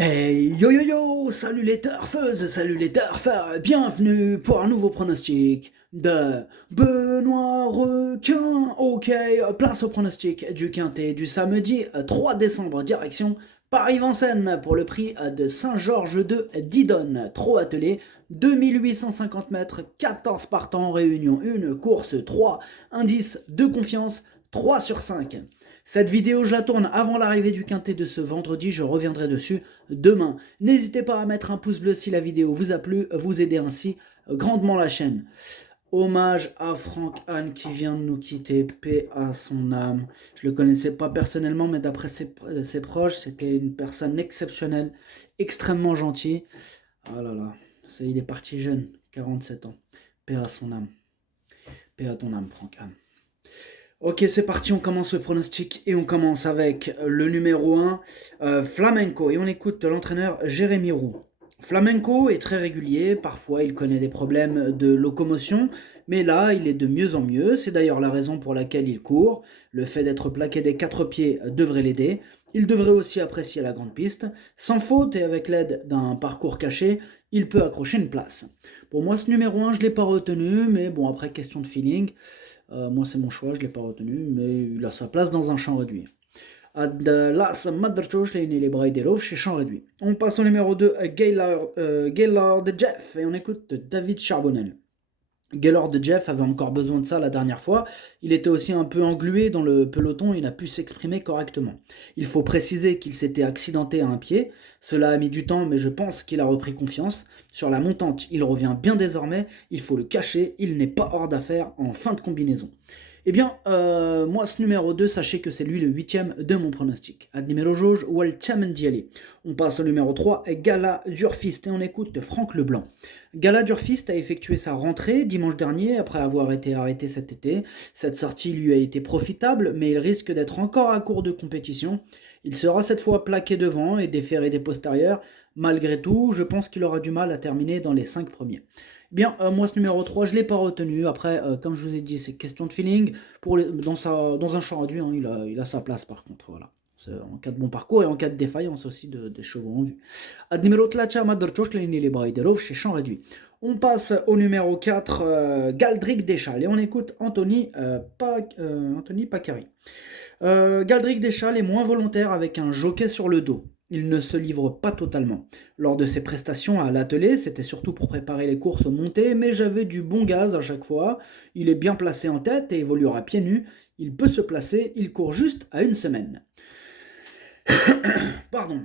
Hey yo yo yo, salut les turfeuses, salut les turfeurs, bienvenue pour un nouveau pronostic de Benoît Requin. Ok, place au pronostic du Quintet du samedi 3 décembre, direction Paris-Vincennes pour le prix de Saint-Georges de Didonne. Trop attelé, 2850 mètres, 14 partants, réunion 1, course 3, indice de confiance 3 sur 5. Cette vidéo, je la tourne avant l'arrivée du quintet de ce vendredi, je reviendrai dessus demain. N'hésitez pas à mettre un pouce bleu si la vidéo vous a plu, vous aidez ainsi grandement la chaîne. Hommage à Franck Anne qui vient de nous quitter, paix à son âme. Je le connaissais pas personnellement, mais d'après ses proches, c'était une personne exceptionnelle, extrêmement gentille. Ah là là, il est parti jeune, 47 ans. Paix à son âme. Paix à ton âme, Franck Anne. Ok, c'est parti, on commence le pronostic et on commence avec le numéro 1, Flamenco. Et on écoute l'entraîneur Jérémy Roux. Flamenco est très régulier, parfois il connaît des problèmes de locomotion, mais là il est de mieux en mieux, c'est d'ailleurs la raison pour laquelle il court. Le fait d'être plaqué des quatre pieds devrait l'aider. Il devrait aussi apprécier la grande piste. Sans faute et avec l'aide d'un parcours caché, il peut accrocher une place. Pour moi ce numéro 1 je ne l'ai pas retenu, mais bon après question de feeling. Moi, c'est mon choix, je ne l'ai pas retenu, mais il a sa place dans un champ réduit. Las Madarchosh, les Braiderov chez champ réduit. On passe au numéro 2, Gaylord Jeff, et on écoute David Charbonnel. Gaylord Jeff avait encore besoin de ça la dernière fois. Il était aussi un peu englué dans le peloton et n'a pu s'exprimer correctement. Il faut préciser qu'il s'était accidenté à un pied. Cela a mis du temps, mais je pense qu'il a repris confiance. Sur la montante, il revient bien désormais. Il faut le cacher. Il n'est pas hors d'affaire en fin de combinaison. Eh bien, moi, ce numéro 2, sachez que c'est lui le 8e de mon pronostic. Ad numéro jauge, Waltamendiali. On passe au numéro 3, Gala Durfist, et on écoute Franck Leblanc. Gala Durfist a effectué sa rentrée dimanche dernier après avoir été arrêté cet été. Cette sortie lui a été profitable, mais il risque d'être encore à court de compétition. Il sera cette fois plaqué devant et déféré des postérieurs. Malgré tout, je pense qu'il aura du mal à terminer dans les 5 premiers. Bien, moi ce numéro 3, je ne l'ai pas retenu. Après, comme je vous ai dit, c'est question de feeling. Dans un champ réduit, hein, il a sa place par contre. Voilà. En cas de bon parcours et en cas de défaillance aussi des chevaux en vue. Ad numéro 3, Madrchoch, les Braiderov chez champ réduit. On passe au numéro 4, Galdric Deschal. Et on écoute Anthony Pacari. Galdric Deschal est moins volontaire avec un jockey sur le dos. Il ne se livre pas totalement. Lors de ses prestations à l'atelier, c'était surtout pour préparer les courses aux montées, mais j'avais du bon gaz à chaque fois. Il est bien placé en tête et évoluera pieds nus. Il peut se placer, il court juste à une semaine. Pardon.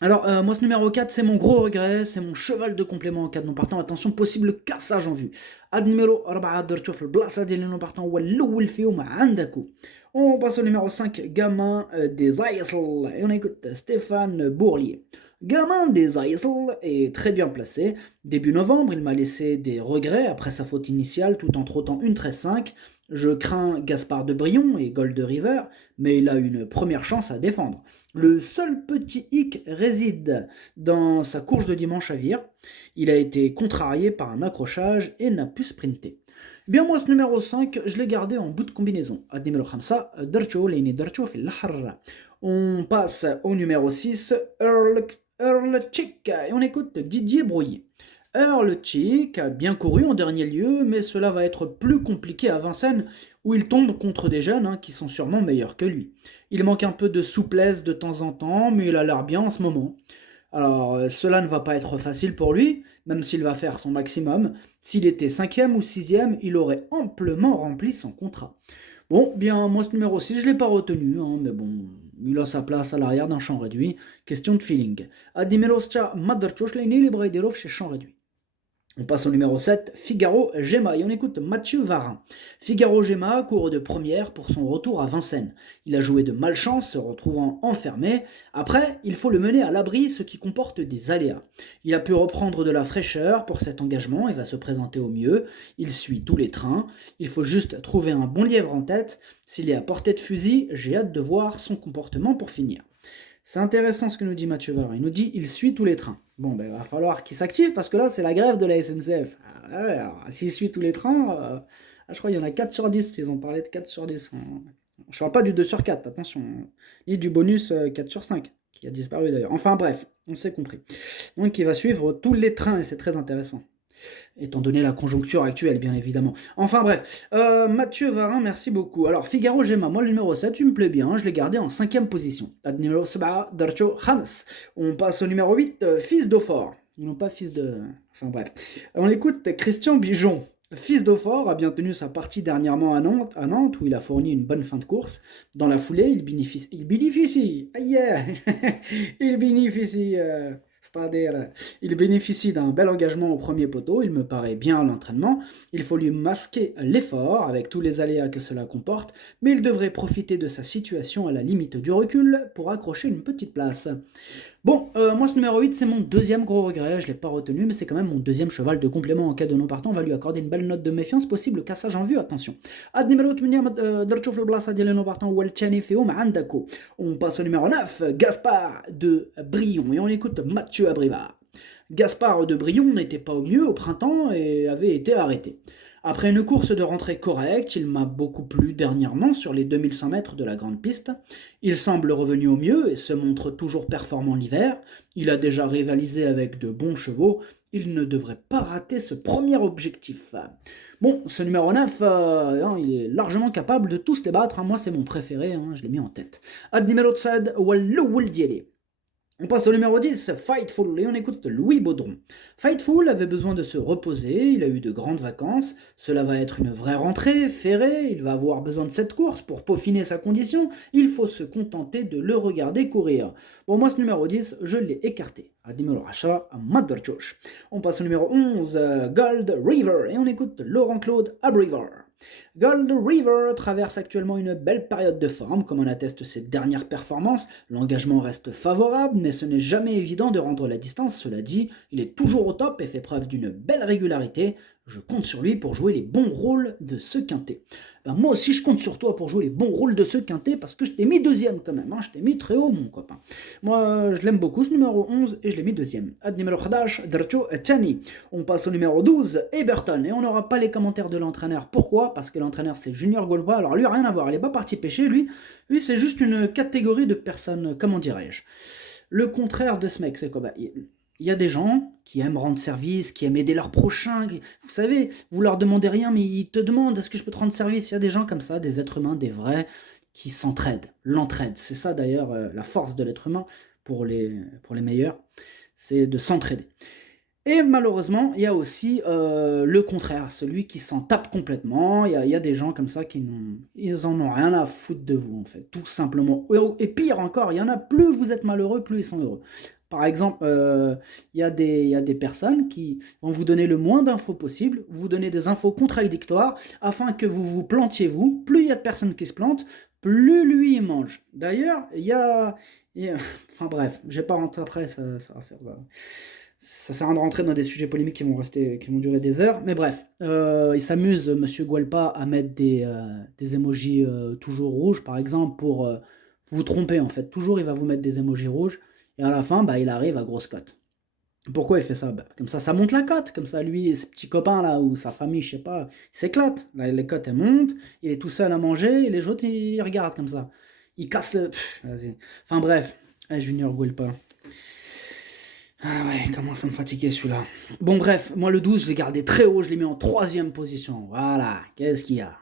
Alors, moi, ce numéro 4, c'est mon gros regret, c'est mon cheval de complément en cas de non partant. Attention, possible cassage en vue. Ad numéro 4, درت شوف البلاصة ديال لي non partant هو الأول فيهم عندكو. On passe au numéro 5, Gamin des Aïsl, et on écoute Stéphane Bourlier. Gamin des Aïsl est très bien placé. Début novembre, il m'a laissé des regrets après sa faute initiale tout en trottant une 13-5. Je crains Gaspard de Brion et Gold River, mais il a une première chance à défendre. Le seul petit hic réside dans sa course de dimanche à Vire. Il a été contrarié par un accrochage et n'a pu sprinter. Bien moi ce numéro 5, je l'ai gardé en bout de combinaison. On passe au numéro 6, Earl Chick, et on écoute Didier Brouillet. Earl Chick a bien couru en dernier lieu, mais cela va être plus compliqué à Vincennes, où il tombe contre des jeunes qui sont sûrement meilleurs que lui. Il manque un peu de souplesse de temps en temps, mais il a l'air bien en ce moment. Alors, cela ne va pas être facile pour lui, même s'il va faire son maximum. S'il était 5e ou 6e, il aurait amplement rempli son contrat. Bon, bien, moi ce numéro 6, je ne l'ai pas retenu, mais bon, il a sa place à l'arrière d'un champ réduit. Question de feeling. Adimiroscha Madarchosh Laini Braiderov chez champ réduit. On passe au numéro 7, Figaro Gemma, et on écoute Mathieu Varin. Figaro Gemma court de première pour son retour à Vincennes. Il a joué de malchance, se retrouvant enfermé. Après, il faut le mener à l'abri, ce qui comporte des aléas. Il a pu reprendre de la fraîcheur pour cet engagement et va se présenter au mieux. Il suit tous les trains. Il faut juste trouver un bon lièvre en tête. S'il est à portée de fusil, j'ai hâte de voir son comportement pour finir. C'est intéressant ce que nous dit Mathieu Varin. Il nous dit il suit tous les trains. Bon, ben, il va falloir qu'il s'active parce que là, c'est la grève de la SNCF. Ah ouais, alors, s'il suit tous les trains, je crois qu'il y en a 4 sur 10. Ils ont parlé de 4 sur 10. Je ne parle pas du 2 sur 4, attention. Ni du bonus 4 sur 5, qui a disparu d'ailleurs. Enfin bref, on s'est compris. Donc il va suivre tous les trains et c'est très intéressant. Étant donné la conjoncture actuelle, bien évidemment. Enfin bref, Mathieu Varin, merci beaucoup. Alors, Figaro Gemma, moi le numéro 7, tu me plais bien, je l'ai gardé en 5ème position. Ad numéro 7, Darcho Khams. On passe au numéro 8, Fils d'Ophor. Non pas fils de... Enfin bref. On écoute Christian Bijon. Fils d'Ophor a bien tenu sa partie dernièrement à Nantes, où il a fourni une bonne fin de course. Dans la foulée, il bénéficie, il bénéficie, c'est-à-dire, il bénéficie d'un bel engagement au premier poteau, il me paraît bien à l'entraînement, il faut lui masquer l'effort avec tous les aléas que cela comporte, mais il devrait profiter de sa situation à la limite du recul pour accrocher une petite place. Bon, moi ce numéro 8 c'est mon deuxième gros regret, je l'ai pas retenu, mais c'est quand même mon deuxième cheval de complément en cas de non partant, on va lui accorder une belle note de méfiance, possible cassage en vue, attention. Ad numéro 8, درتو في البلاصة ديال لي نو بارتون هو الثاني فيهم عندكو. On passe au numéro 9, Gaspard de Brion, et on écoute Mathieu Abrivard. Gaspard de Brion n'était pas au mieux au printemps et avait été arrêté. Après une course de rentrée correcte, il m'a beaucoup plu dernièrement sur les 2100 mètres de la grande piste. Il semble revenu au mieux et se montre toujours performant l'hiver. Il a déjà rivalisé avec de bons chevaux. Il ne devrait pas rater ce premier objectif. Bon, ce numéro 9, il est largement capable de tous les battre. Moi, c'est mon préféré, je l'ai mis en tête. Ad numéro 7, Walou Dieli. On passe au numéro 10, Fightful, et on écoute Louis Baudron. Fightful avait besoin de se reposer, il a eu de grandes vacances, cela va être une vraie rentrée, ferrée, il va avoir besoin de cette course pour peaufiner sa condition, il faut se contenter de le regarder courir. Bon, moi ce numéro 10, je l'ai écarté. On passe au numéro 11, Gold River, et on écoute Laurent-Claude Abrivard. Gold River traverse actuellement une belle période de forme, comme en attestent ses dernières performances. L'engagement reste favorable, mais ce n'est jamais évident de rendre la distance. Cela dit, il est toujours au top et fait preuve d'une belle régularité. Je compte sur lui pour jouer les bons rôles de ce quintet. Moi aussi, je compte sur toi pour jouer les bons rôles de ce quintet, parce que je t'ai mis deuxième quand même. Je t'ai mis très haut, mon copain. Moi, je l'aime beaucoup, ce numéro 11, et je l'ai mis deuxième. Ad numéro 11, Darcho Tchani. On passe au numéro 12, Eberton, et on n'aura pas les commentaires de l'entraîneur. Pourquoi ? Parce que l'entraîneur, c'est Junior Golba. Alors lui, rien à voir, il n'est pas parti pêcher, lui. Lui, c'est juste une catégorie de personnes, comment dirais-je. Le contraire de ce mec, c'est quoi ? Il y a des gens qui aiment rendre service, qui aiment aider leurs prochains. Vous savez, vous leur demandez rien, mais ils te demandent est-ce que je peux te rendre service. Il y a des gens comme ça, des êtres humains, des vrais, qui s'entraident. L'entraide, c'est ça d'ailleurs la force de l'être humain pour les meilleurs, c'est de s'entraider. Et malheureusement, il y a aussi le contraire, celui qui s'en tape complètement. Il y a des gens comme ça qui ils en ont rien à foutre de vous, en fait, tout simplement. Et pire encore, il y en a, plus vous êtes malheureux, plus ils sont heureux. Par exemple, il y a des personnes qui vont vous donner le moins d'infos possible, vous donner des infos contradictoires, afin que vous vous plantiez vous. Plus il y a de personnes qui se plantent, plus lui il mange. D'ailleurs, il y a... Enfin bref, je vais pas rentrer après, ça va faire... Ça sert à rien de rentrer dans des sujets polémiques qui vont durer des heures, mais bref, il s'amuse, Monsieur Guelpa, à mettre des emojis toujours rouges, par exemple, pour vous tromper, en fait. Toujours, il va vous mettre des emojis rouges, et à la fin, il arrive à grosse cote. Pourquoi il fait ça ? Comme ça monte la cote, comme ça, lui et ses petits copains, là, ou sa famille, je sais pas, ils s'éclatent. Là, les cotes, elles montent, il est tout seul à manger, et les autres, ils regardent comme ça. Ils cassent le... vas-y. Enfin bref, Junior Guelpa. Ah ouais, il commence à me fatiguer celui-là. Bon bref, moi le 12, je l'ai gardé très haut, je l'ai mis en 3ème position. Voilà, qu'est-ce qu'il y a ?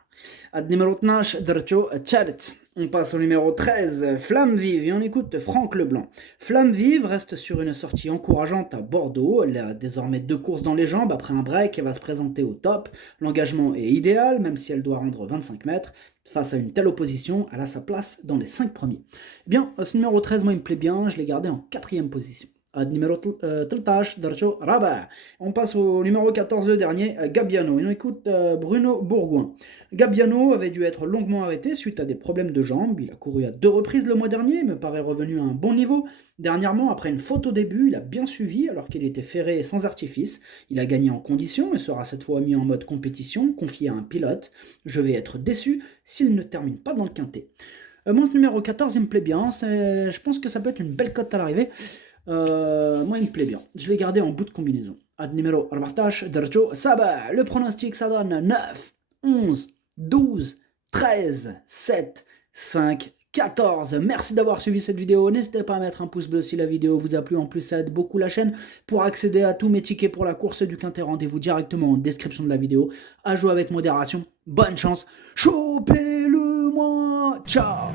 Ad numéro 12, Darcho Charit. On passe au numéro 13, Flamme Vive, et on écoute Franck Leblanc. Flamme Vive reste sur une sortie encourageante à Bordeaux. Elle a désormais 2 courses dans les jambes après un break, elle va se présenter au top. L'engagement est idéal, même si elle doit rendre 25 mètres. Face à une telle opposition, elle a sa place dans les 5 premiers. Eh bien, ce numéro 13, moi il me plaît bien, je l'ai gardé en 4ème position. Numéro 13, Darcho Rabat. On passe au numéro 14, le dernier, Gabbiano. Et on écoute Bruno Bourgoin. Gabbiano avait dû être longuement arrêté suite à des problèmes de jambes. Il a couru à 2 reprises le mois dernier, me paraît revenu à un bon niveau. Dernièrement, après une faute au début, il a bien suivi alors qu'il était ferré et sans artifice. Il a gagné en condition et sera cette fois mis en mode compétition, confié à un pilote. Je vais être déçu s'il ne termine pas dans le quintet. Mon numéro 14, il me plaît bien. Je pense que ça peut être une belle cote à l'arrivée. Moi il me plaît bien, je l'ai gardé en bout de combinaison. Ad numéro 14, Darcho Saba. Le pronostic ça donne 9, 11, 12, 13, 7, 5, 14. Merci d'avoir suivi cette vidéo. N'hésitez pas à mettre un pouce bleu si la vidéo vous a plu. En plus, ça aide beaucoup la chaîne. Pour accéder à tous mes tickets pour la course du Quintet, rendez-vous directement en description de la vidéo. À jouer avec modération. Bonne chance. Chopez-le moi. Ciao.